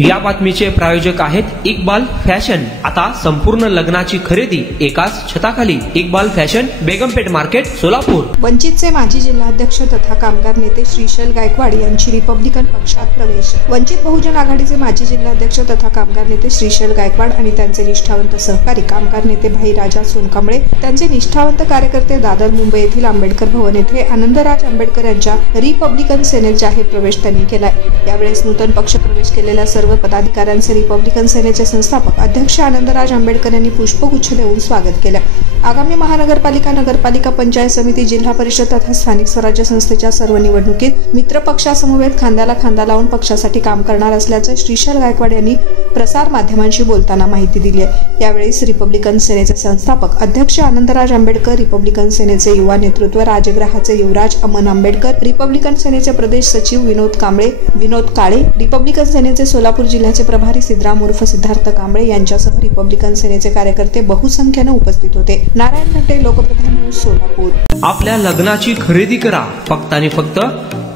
या बातमीचे प्रायोजक आहेत इक्बाल फॅशन। आता संपूर्ण लग्नाची खरेदी एकाच छताखाली। Iqbal fashion, Begampeth market, Solapur. वंचितचे माजी जिल्हाध्यक्ष तथा कामगार नेते श्रीशैल गायकवाड यांची रिपब्लिकन पक्षात प्रवेश। वंचित बहुजन आघाडीचे माजी जिल्हाध्यक्ष तथा कामगार नेते श्रीशैल गायकवाड आणि त्यांचे निष्ठावंत सहकारी कामगार नेते भाई राजा सोनकांबळे, त्यांचे निष्ठावंत कार्यकर्ते दादर मुंबई येथील आंबेडकर भवन येथे आनंदराज आंबेडकर यांच्या रिपब्लिकन सेनेत जाहीर प्रवेश त्यांनी केलाय। यावेळेस नूतन पक्ष प्रवेश केलेल्या सर्व पदाधिकाऱ्यांचे रिपब्लिकन सेनेचे संस्थापक अध्यक्ष आनंदराज आंबेडकर यांनी पुष्पगुच्छ देऊन स्वागत केले। आगामी महानगरपालिका, नगरपालिका, पंचायत समिती, जिल्हा परिषद तथा स्थानिक स्वराज्य संस्थेच्या सर्व निवडणुकीत मित्र पक्षासमवेत खांद्याला खांदा लावून पक्षासाठी काम करणार असल्याचं श्रीशैल गायकवाड यांनी प्रसार माध्यमांशी बोलताना माहिती दिली आहे। यावेळी रिपब्लिकन सेनेचे संस्थापक अध्यक्ष आनंदराज आंबेडकर, रिपब्लिकन सेनेचे युवा नेतृत्व राजगृहाचे युवराज अमन आंबेडकर, रिपब्लिकन सेनेचे प्रदेश सचिव विनोद काळे, रिपब्लिकन सेनेचे सोलापूर जिल्ह्याचे प्रभारी सिद्धराम उर्फ सिद्धार्थ कांबळे यांच्यासह रिपब्लिकन सेनेचे कार्यकर्ते बहुसंख्येने उपस्थित होते। नारायण घट्टे, लोकप्रधान न्यूज, सोलापूर। आपल्या लग्नाची खरेदी करा फक्त आणि फक्त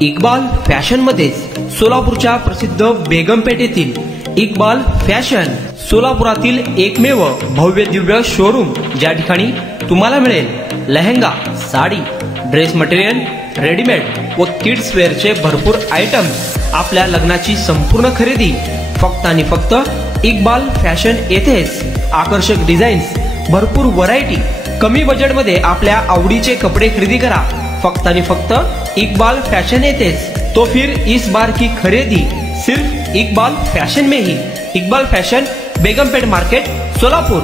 इक्बाल फॅशन मध्ये। सोलापूरच्या प्रसिद्ध बेगमपेठ येथील इक्बाल फॅशन सोलापुरातील एकमेव भव्य दिव्य शोरूम, ज्या ठिकाणी तुम्हाला मिळेल lehenga, sari, dress material, readymade व किड्स वेअरचे भरपूर आयटम्स। आपल्या लग्नाची संपूर्ण खरेदी फक्त आणि फक्त इक्बाल फॅशन येथेच। आकर्षक डिझाईन्स, भरपूर व्हरायटी, कमी बजेटमध्ये आपल्या आवडीचे कपडे खरेदी करा फक्त आणि फक्त इक्बाल फॅशन येथेच। तो फिर इस बार की खरेदी सिर्फ इक्बाल फैशन में ही। Iqbal fashion, Begampeth market, Solapur.